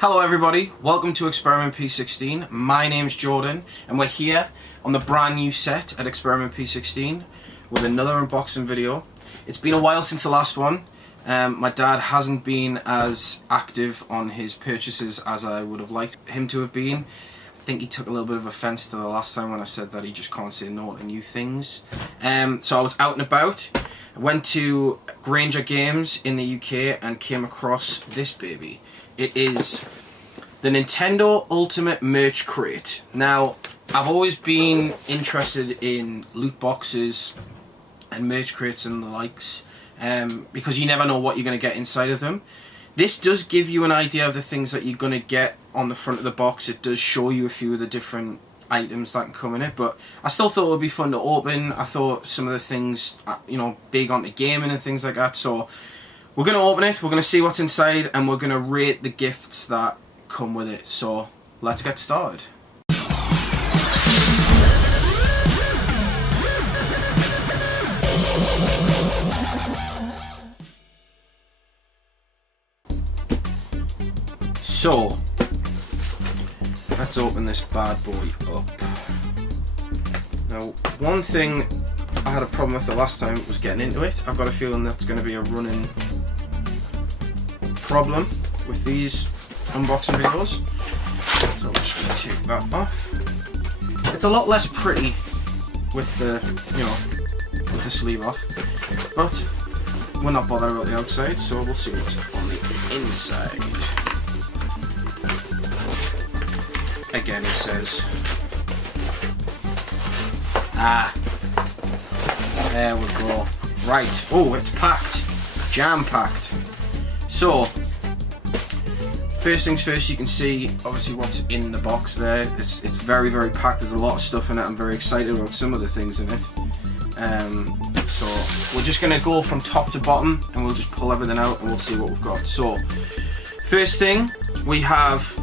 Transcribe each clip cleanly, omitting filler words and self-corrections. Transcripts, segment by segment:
Hello everybody, welcome to Experiment P16. My name's Jordan and we're here on the brand new set at Experiment P16 with another unboxing video. It's been a while since the last one. My dad hasn't been as active on his purchases as I would have liked him to have been. I think he took a little bit of offence to the last time when I said that he just can't say no to new things. So I was out and about. I went to Granger Games in the UK and came across this baby. It is the Nintendo Ultimate Merch Crate. Now, I've always been interested in loot boxes and merch crates and the likes because you never know what you're going to get inside of them. This does give you an idea of the things that you're going to get on the front of the box. It does show you a few of the different items that can come in it, but I still thought it would be fun to open. I thought some of the things, you know, big onto gaming and things like that, so we're going to open it, we're going to see what's inside, and we're going to rate the gifts that come with it. So let's get started. So let's open this bad boy up. Now, one thing I had a problem with the last time was getting into it. I've got a feeling that's going to be a running problem with these unboxing videos. So I'm just going to take that off. It's a lot less pretty with the, you know, with the sleeve off, but we're not bothered about the outside, so we'll see what's on the inside. Again, it says, there we go. Right, oh, it's packed, jam-packed. So, first things first, you can see obviously what's in the box there. It's very, very packed. There's a lot of stuff in it. I'm very excited about some of the things in it. So we're just going to go from top to bottom and we'll just pull everything out and we'll see what we've got. So, first thing, we have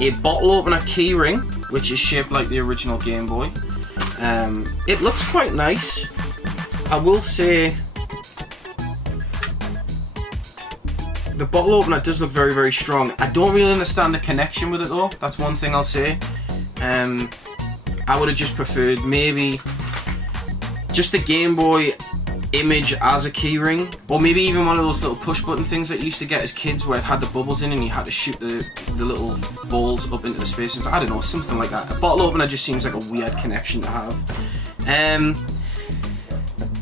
a bottle opener key ring, which is shaped like the original Game Boy. It looks quite nice. I will say the bottle opener does look very, very strong. I don't really understand the connection with it though. That's one thing I'll say. I would have just preferred maybe just the Game Boy image as a key ring, or maybe even one of those little push button things that you used to get as kids where it had the bubbles in and you had to shoot the little balls up into the spaces. I don't know, something like that. A bottle opener just seems like a weird connection to have.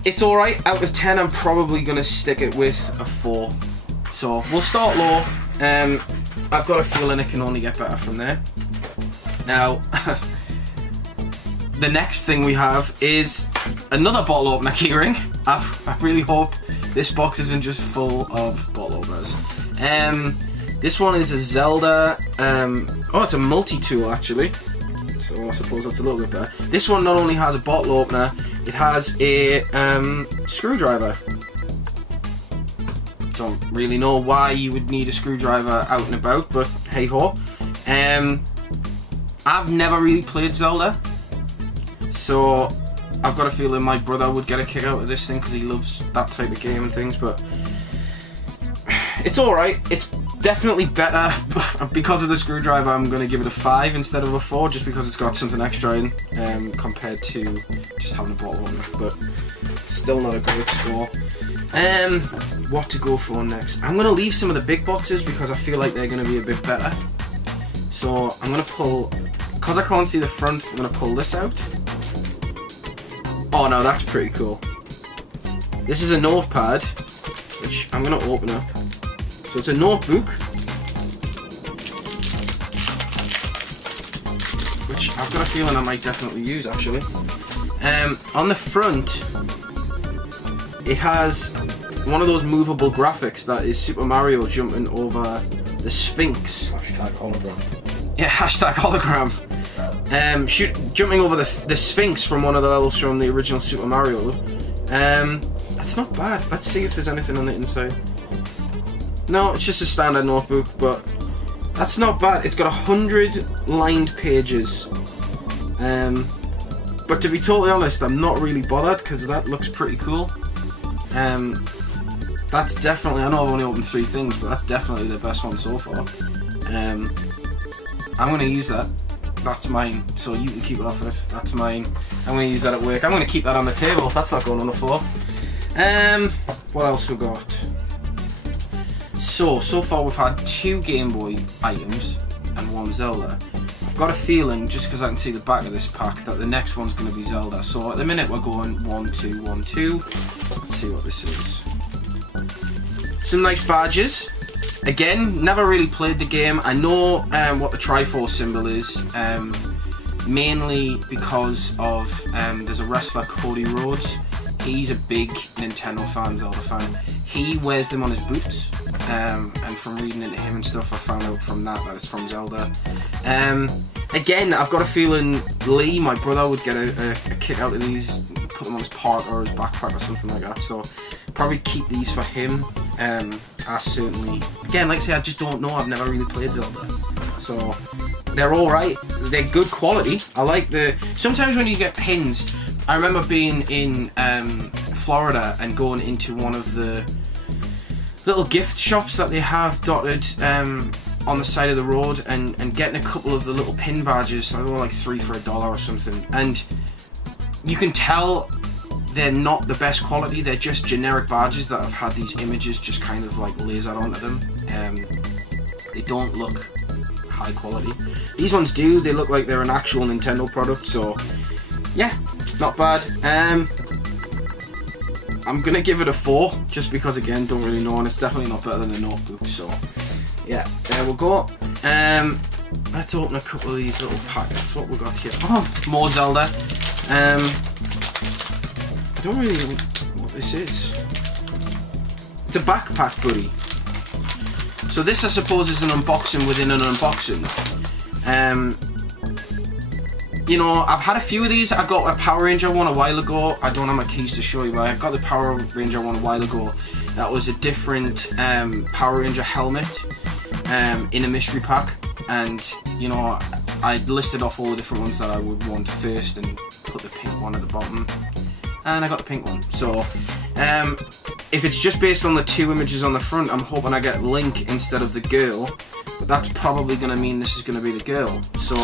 It's alright. Out of 10 I'm probably going to stick it with a 4. So we'll start low. I've got a feeling it can only get better from there. Now the next thing we have is another bottle opener keyring. I really hope this box isn't just full of bottle openers. This one is a Zelda, oh, it's a multi-tool actually, so I suppose that's a little bit better. This one not only has a bottle opener, it has a screwdriver. Don't really know why you would need a screwdriver out and about, but hey ho. I've never really played Zelda, so I've got a feeling my brother would get a kick out of this thing because he loves that type of game and things, but it's alright. It's definitely better. Because of the screwdriver, I'm going to give it a 5 instead of a 4, just because it's got something extra in compared to just having a bottle on it, but still not a great score. What to go for next? I'm going to leave some of the big boxes because I feel like they're going to be a bit better. So I'm going to pull, because I can't see the front, I'm going to pull this out. Oh no, that's pretty cool. This is a notepad, which I'm going to open up. So it's a notebook, which I've got a feeling I might definitely use actually. On the front, it has one of those movable graphics that is Super Mario jumping over the Sphinx. Hashtag hologram. Yeah, hashtag hologram. Jumping over the Sphinx from one of the levels from the original Super Mario. That's not bad. Let's see if there's anything on the inside. No, it's just a standard notebook, but that's not bad. It's got 100 lined pages. But to be totally honest, I'm not really bothered because that looks pretty cool. That's definitely, I know I've only opened 3 things, but that's definitely the best one so far. I'm going to use that. That's mine, so you can keep it off it. That's mine. I'm going to use that at work. I'm going to keep that on the table. That's not going on the floor. What else we got? So far we've had 2 Game Boy items and 1 Zelda. I've got a feeling, just because I can see the back of this pack, that the next one's going to be Zelda. So at the minute we're going 1, 2, 1, 2. Let's see what this is. Some nice badges. Again, never really played the game. I know what the Triforce symbol is, mainly because of there's a wrestler, Cody Rhodes. He's a big Nintendo fan, Zelda fan. He wears them on his boots, and from reading into him and stuff, I found out from that it's from Zelda. Again, I've got a feeling Lee, my brother, would get a kick out of these, put them on his park or his backpack or something like that. So probably keep these for him. I certainly, again, like I say, I just don't know. I've never really played Zelda, so they're all right. They're good quality. I like the. Sometimes when you get pins, I remember being in Florida and going into one of the little gift shops that they have dotted on the side of the road and getting a couple of the little pin badges. They were like 3 for $1 or something, and you can tell they're not the best quality. They're just generic badges that have had these images just kind of like lasered onto them. They don't look high quality. These ones do. They look like they're an actual Nintendo product, so yeah, not bad. I'm gonna give it a 4 just because, again, don't really know, and it's definitely not better than the Notebook, so yeah, there we go. Let's open a couple of these little packets. What we got here? Oh, more Zelda. I don't really know what this is. It's a backpack, buddy. So this, I suppose, is an unboxing within an unboxing. You know, I've had a few of these. I got a Power Ranger one a while ago. I don't have my keys to show you, but I got the Power Ranger one a while ago. That was a different Power Ranger helmet in a mystery pack. And, you know, I listed off all the different ones that I would want first and put the pink one at the bottom. And I got the pink one. So if it's just based on the 2 images on the front, I'm hoping I get Link instead of the girl, but that's probably going to mean this is going to be the girl. So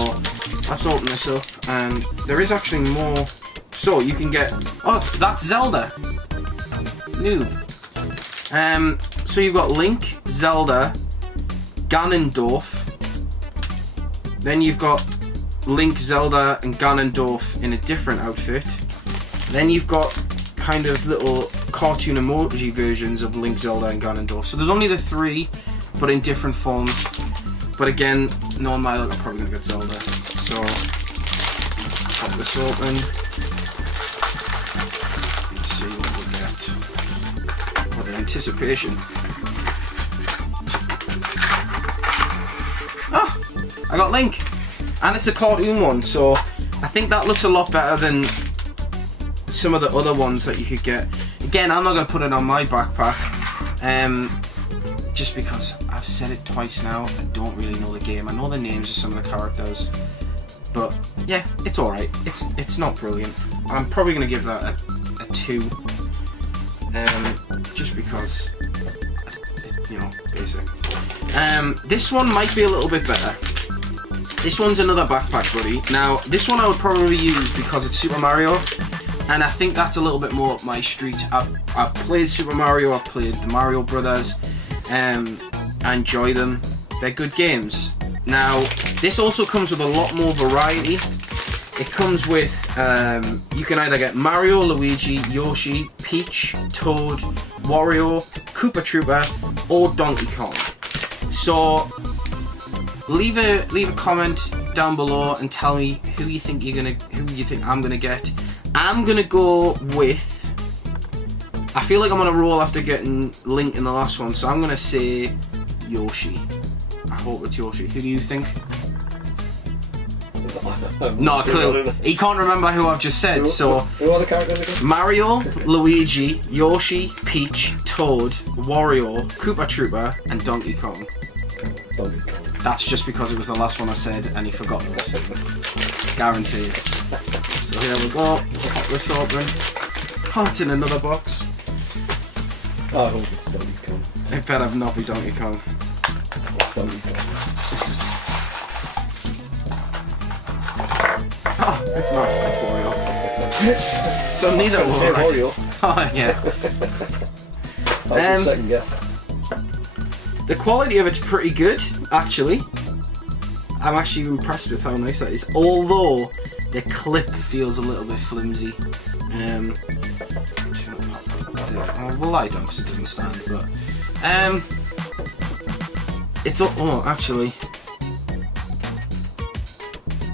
let's open this up, and there is actually more. So you can get, oh, that's Zelda. Noob. So you've got Link, Zelda, Ganondorf. Then you've got Link, Zelda, and Ganondorf in a different outfit. Then you've got kind of little cartoon emoji versions of Link, Zelda, and Ganondorf. So there's only the 3, but in different forms. But again, knowing my luck, I'm probably going to get Zelda. So, pop this open. Let's see what we get. What the anticipation. Ah! I got Link! And it's a cartoon one, so I think that looks a lot better than some of the other ones that you could get. Again, I'm not going to put it on my backpack, just because I've said it twice now. I don't really know the game. I know the names of some of the characters, but yeah, it's alright. It's not brilliant. I'm probably going to give that a 2, just because, you know, basic. This one might be a little bit better. This one's another backpack, buddy. Now, this one I would probably use because it's Super Mario, and I think that's a little bit more up my street. I've played Super Mario, I've played the Mario Brothers, I enjoy them. They're good games. Now, this also comes with a lot more variety. It comes with, you can either get Mario, Luigi, Yoshi, Peach, Toad, Wario, Koopa Troopa, or Donkey Kong. So, leave a comment down below and tell me who you think I'm gonna get. I'm gonna go with, I feel like I'm gonna roll after getting Link in the last one, so I'm gonna say Yoshi. I hope it's Yoshi. Who do you think? Not a clue. He can't remember who I've just said, so... Who are the characters again? Mario, Luigi, Yoshi, Peach, Toad, Wario, Koopa Troopa, and Donkey Kong. Donkey Kong. That's just because it was the last one I said and he forgot the rest of them. Guaranteed. So here we go. Pop this open. Oh, it's in another box. I hope it's Donkey Kong. It better not be Donkey Kong. Donkey Kong. This is... Oh, it's not. It's Wario. So these are Wario. Oh, yeah. Second guess. The quality of it's pretty good, actually. I'm actually impressed with how nice that is. Although, the clip feels a little bit flimsy. We'll lie down because it doesn't stand, but... It's... Oh, actually...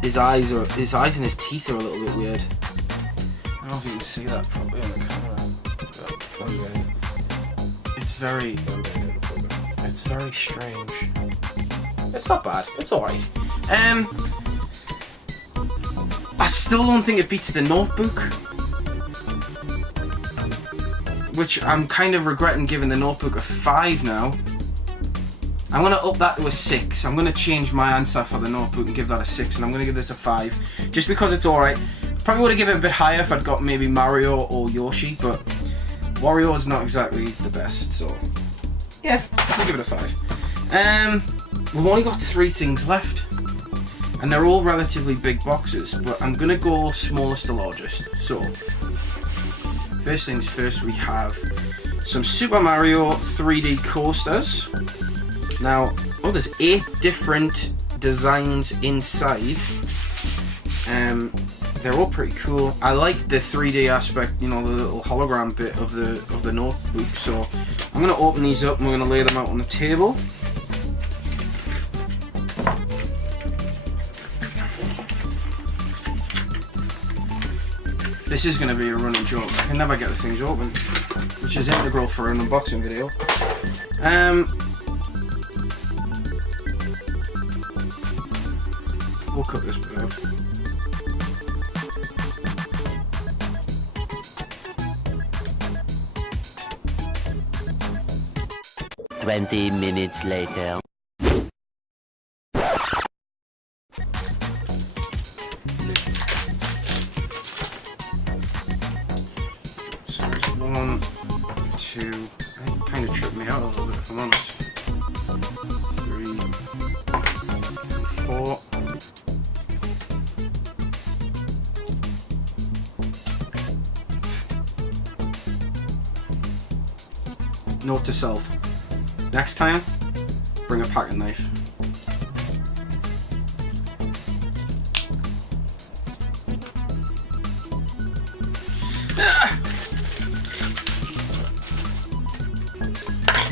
His eyes and his teeth are a little bit weird. I don't know if you can see that properly on the camera. It's very strange. It's not bad. It's alright. I still don't think it beats the Notebook, which I'm kind of regretting giving the Notebook a 5 now. I'm going to up that to a 6. I'm going to change my answer for the Notebook and give that a 6, and I'm going to give this a 5, just because it's alright. Probably would have given it a bit higher if I'd got maybe Mario or Yoshi, but Wario is not exactly the best, so yeah, I'll give it a 5. We've only got 3 things left, and they're all relatively big boxes, but I'm going to go smallest to largest. So, first things first, we have some Super Mario 3D coasters. Now, oh, there's 8 different designs inside. They're all pretty cool. I like the 3D aspect, you know, the little hologram bit of the Notebook. So I'm gonna open these up and we're gonna lay them out on the table. This is gonna be a running joke. I can never get the things open, which is integral for an unboxing video. We'll cut this bit out. Twenty minutes later. So there's 1, 2. It kind of tripped me out a little bit, if I'm honest. 3, 4. Note to self: next time, bring a pocket knife.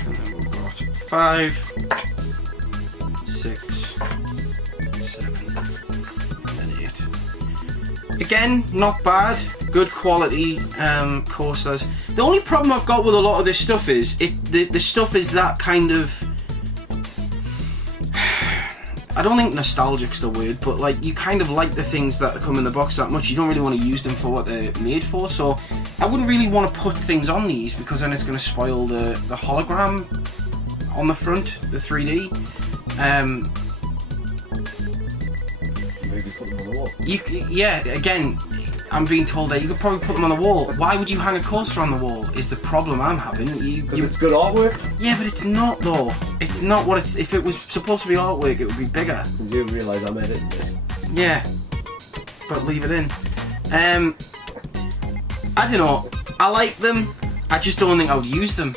And then we've got 5, 6, 7, and 8. Again, not bad. Good quality coasters. The only problem I've got with a lot of this stuff is the stuff is that kind of, I don't think nostalgic's the word, but like you kind of like the things that come in the box that much. You don't really want to use them for what they're made for. So I wouldn't really want to put things on these because then it's going to spoil the hologram on the front, the 3D. Maybe put them on the wall. Yeah, again, I'm being told that you could probably put them on the wall. Why would you hang a coaster on the wall is the problem I'm having. It's good artwork. Yeah, but it's not though. It's not what it's... If it was supposed to be artwork, it would be bigger. You do realise I'm editing this. Yeah, but leave it in. I don't know. I like them. I just don't think I would use them.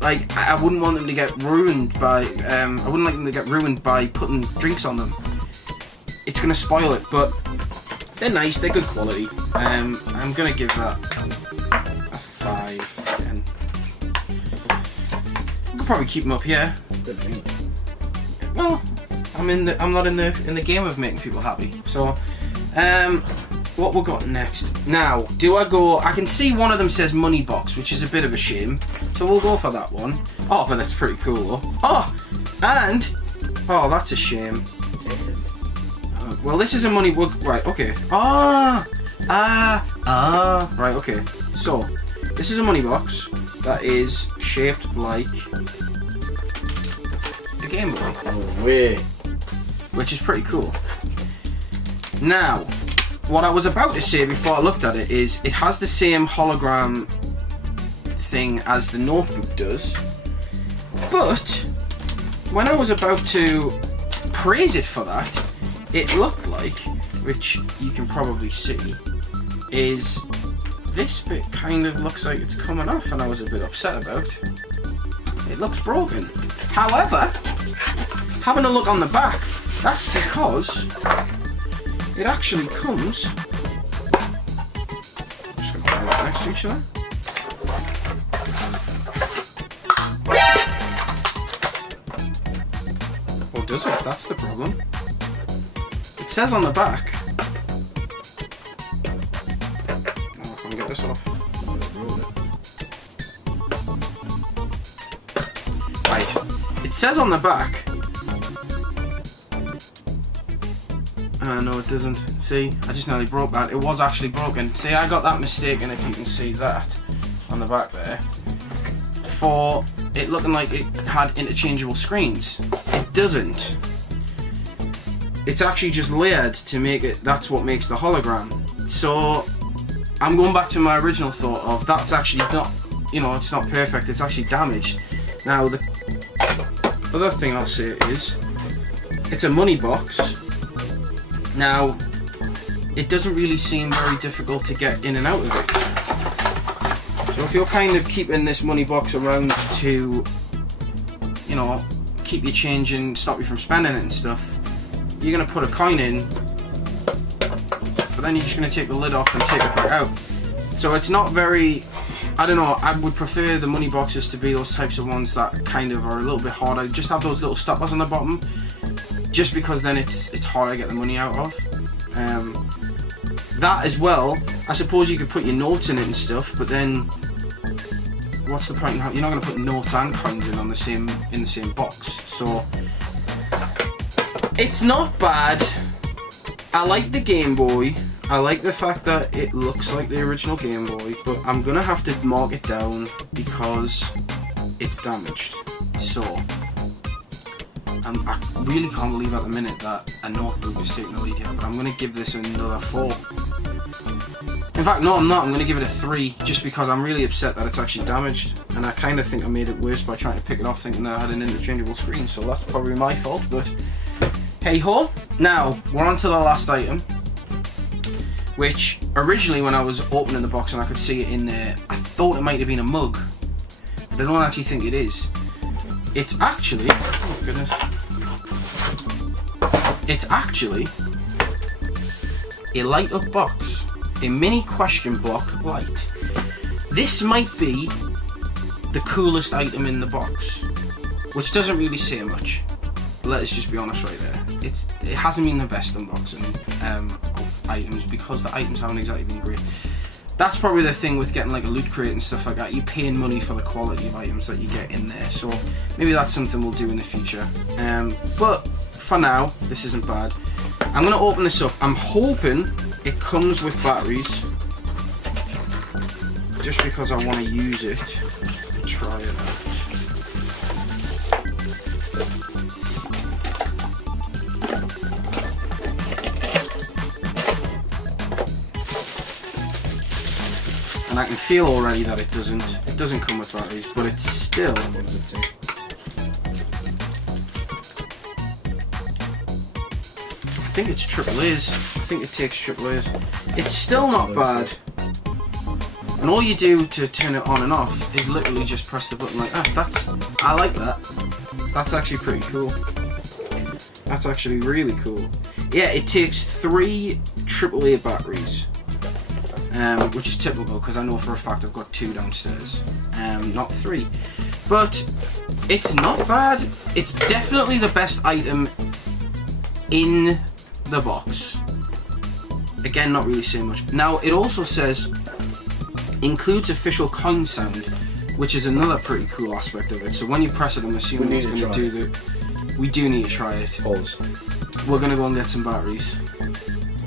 Like, I wouldn't want them to get ruined by... I wouldn't like them to get ruined by putting drinks on them. It's gonna spoil it, but... They're nice, they're good quality. I'm gonna give that a 5 again. I could probably keep them up here. Well, I'm not in the game of making people happy. So, what we got next? Now, do I go? I can see one of them says money box, which is a bit of a shame. So we'll go for that one. Oh, but that's pretty cool though. Oh, and that's a shame. Well, this is a money book, right? Okay. Right. Okay. So, this is a money box that is shaped like a Game Boy. No way. Which is pretty cool. Now, what I was about to say before I looked at it is it has the same hologram thing as the Notebook does, but when I was about to praise it for that, it looked like, which you can probably see, is this bit kind of looks like it's coming off, and I was a bit upset about. It looks broken. However, having a look on the back, that's because it actually comes. I'm just going to put it next to each other. Or does it? That's the problem. It says on the back. Oh, I can get this off. Right. It says on the back. No, it doesn't. See, I just nearly broke that. It was actually broken. See, I got that mistaken, if you can see that on the back there, for it looking like it had interchangeable screens. It doesn't. It's actually just layered to make it, that's what makes the hologram. So I'm going back to my original thought of that's actually not, you know, it's not perfect, it's actually damaged. Now the other thing I'll say is, it's a money box. Now, it doesn't really seem very difficult to get in and out of it. So if you're kind of keeping this money box around to, you know, keep you changing, stop you from spending it and stuff, you're going to put a coin in, but then you're just going to take the lid off and take it back out. So it's not very, I don't know, I would prefer the money boxes to be those types of ones that kind of are a little bit harder, just have those little stoppers on the bottom, just because then it's harder to get the money out of. That as well, I suppose you could put your notes in it and stuff, but then what's the point? You're not going to put notes and coins in the same box. So it's not bad. I like the Game Boy. I like the fact that it looks like the original Game Boy, but I'm gonna have to mark it down because it's damaged. So I really can't believe at the minute that a notebook is taking the lead here, but I'm going to give this another 4. In fact, no, I'm not. I'm going to give it a 3, just because I'm really upset that it's actually damaged, and I kind of think I made it worse by trying to pick it off thinking that I had an interchangeable screen, so that's probably my fault, but hey ho. Now, we're on to the last item, which originally when I was opening the box and I could see it in there, I thought it might have been a mug, but I don't actually think it is. It's actually, oh goodness, it's actually a light up box, a mini question block light. This might be the coolest item in the box, which doesn't really say much. Let's just be honest right there. It hasn't been the best unboxing of items because the items haven't exactly been great. That's probably the thing with getting like a loot crate and stuff like that. You're paying money for the quality of items that you get in there. So maybe that's something we'll do in the future. But for now, this isn't bad. I'm going to open this up. I'm hoping it comes with batteries, just because I want to use it and try it out. And I can feel already that it doesn't come with batteries, but it's still, I think it's AAA's. I think it takes AAA's. It's still not bad. And all you do to turn it on and off is literally just press the button like that. I like that. That's actually pretty cool. That's actually really cool. Yeah, it takes 3 AAA batteries. Which is typical because I know for a fact I've got 2 downstairs, not 3. But it's not bad. It's definitely the best item in the box. Again, not really saying much. Now it also says includes official coin sound, which is another pretty cool aspect of it. So when you press it, I'm assuming it's going to do the. We do need to try it. Pause. We're going to go and get some batteries.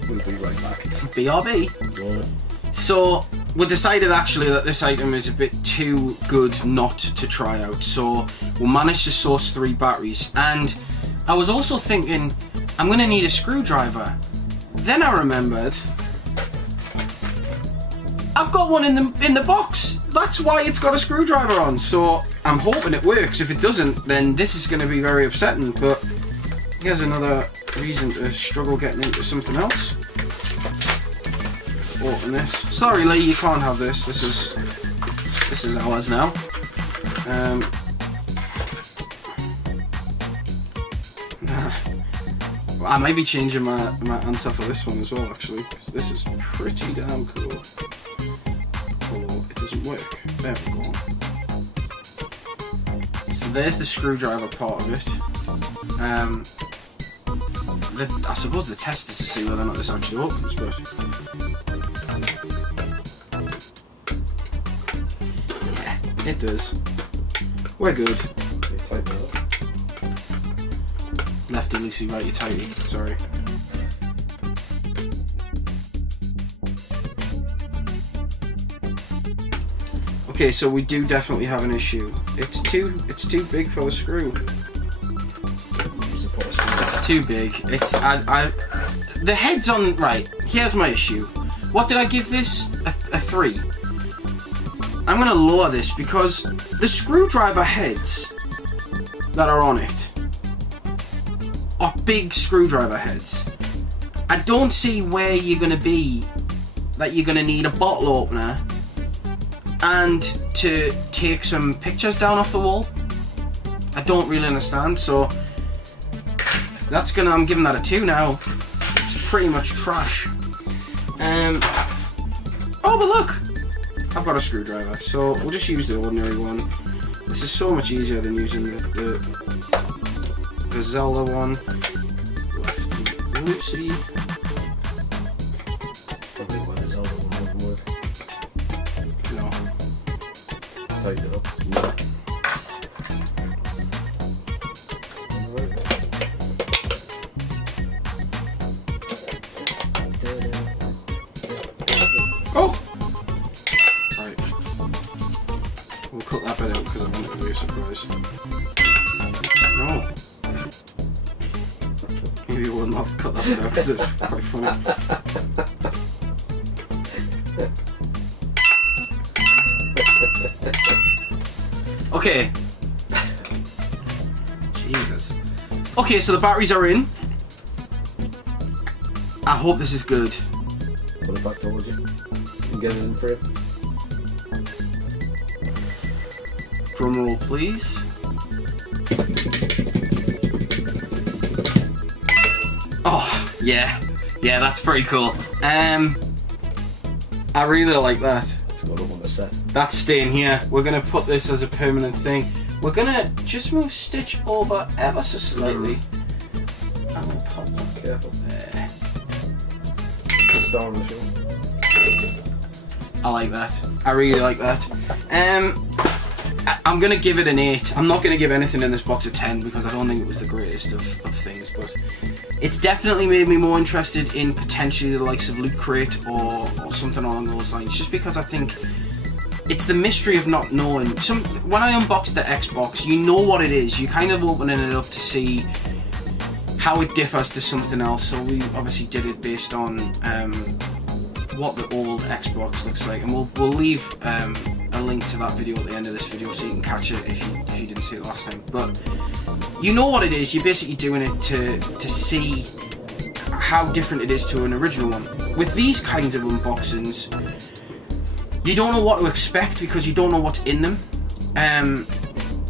We'll be right back. BRB. Yeah. So we decided actually that this item is a bit too good not to try out, so we'll manage to source 3 batteries. And I was also thinking I'm going to need a screwdriver. Then I remembered I've got one in the box. that's why it's got a screwdriver on. So I'm hoping it works. If it doesn't, then this is going to be very upsetting. But here's another reason to struggle getting into something else. Open this. Sorry, Lee, you can't have this. This is ours now. I might be changing my answer for this one as well, actually, because this is pretty damn cool. Oh, it doesn't work. There we go. So there's the screwdriver part of it. I suppose the test is to see whether or not this actually opens, but yeah, it does. We're good. Lefty loosey, righty tighty. Sorry. Okay, so we do definitely have an issue. It's too big for the screw. It's too big. It's the head's on right. Here's my issue. What did I give this? A 3. I'm gonna lower this because the screwdriver heads that are on it are big screwdriver heads. I don't see where you're gonna be that you're gonna need a bottle opener and to take some pictures down off the wall. I don't really understand, so I'm giving that a 2 now. It's pretty much trash. Oh, but look! I've got a screwdriver, so we'll just use the ordinary one. This is so much easier than using the Zelda one. Oopsie. Probably why the Zelda one wouldn't work. No. Tighten it up. Oh! Right. We'll cut that bit out because I want it to be a surprise. No. Maybe we'll not cut that bit out because it's quite funny. Okay. Jesus. Okay, so the batteries are in. I hope this is good. Put it back towards you and get it in for it. Drum roll, please. Oh, yeah. Yeah, that's pretty cool. I really like that. It's got up on the set. That's staying here. We're going to put this as a permanent thing. We're going to just move Stitch over ever so slightly. And we'll pop that Careful. there. Star on the show. I like that. I really like that. I'm going to give it an 8. I'm not going to give anything in this box a 10 because I don't think it was the greatest of things, but it's definitely made me more interested in potentially the likes of Loot Crate or something along those lines, just because I think it's the mystery of not knowing. When I unboxed the Xbox, you know what it is. You're kind of opening it up to see how it differs to something else, so we obviously did it based on what the old Xbox looks like, and we'll leave a link to that video at the end of this video so you can catch it if you didn't see it last time. But you know what it is. You're basically doing it to see how different it is to an original one. With these kinds of unboxings, you don't know what to expect because you don't know what's in them.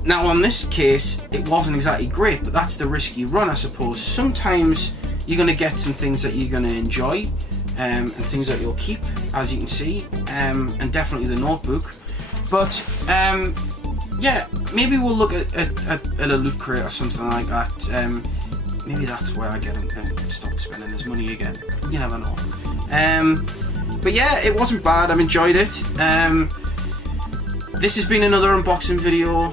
Now on this case, it wasn't exactly great, but that's the risk you run, I suppose. Sometimes you're going to get some things that you're going to enjoy, and things that you'll keep, as you can see, and definitely the notebook. But yeah, maybe we'll look at a Loot Crate or something like that. Maybe that's where I get him to start spending his money again. You never know. But yeah, it wasn't bad. I've enjoyed it. This has been another unboxing video.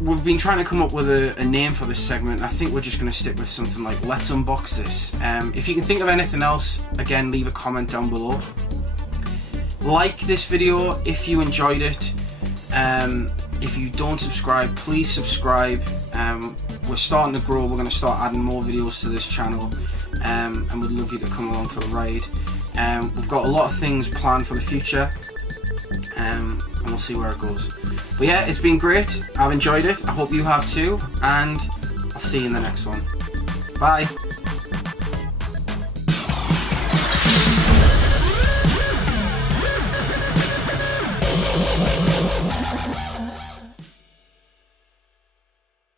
We've been trying to come up with a name for this segment. I think we're just going to stick with something like Let's Unbox This. If you can think of anything else, again, leave a comment down below. Like this video if you enjoyed it. If you don't subscribe, please subscribe. We're starting to grow. We're going to start adding more videos to this channel, and we'd love you to come along for the ride. We've got a lot of things planned for the future. and we'll see where it goes. But yeah, it's been great. I've enjoyed it. I hope you have too, and I'll see you in the next one. Bye.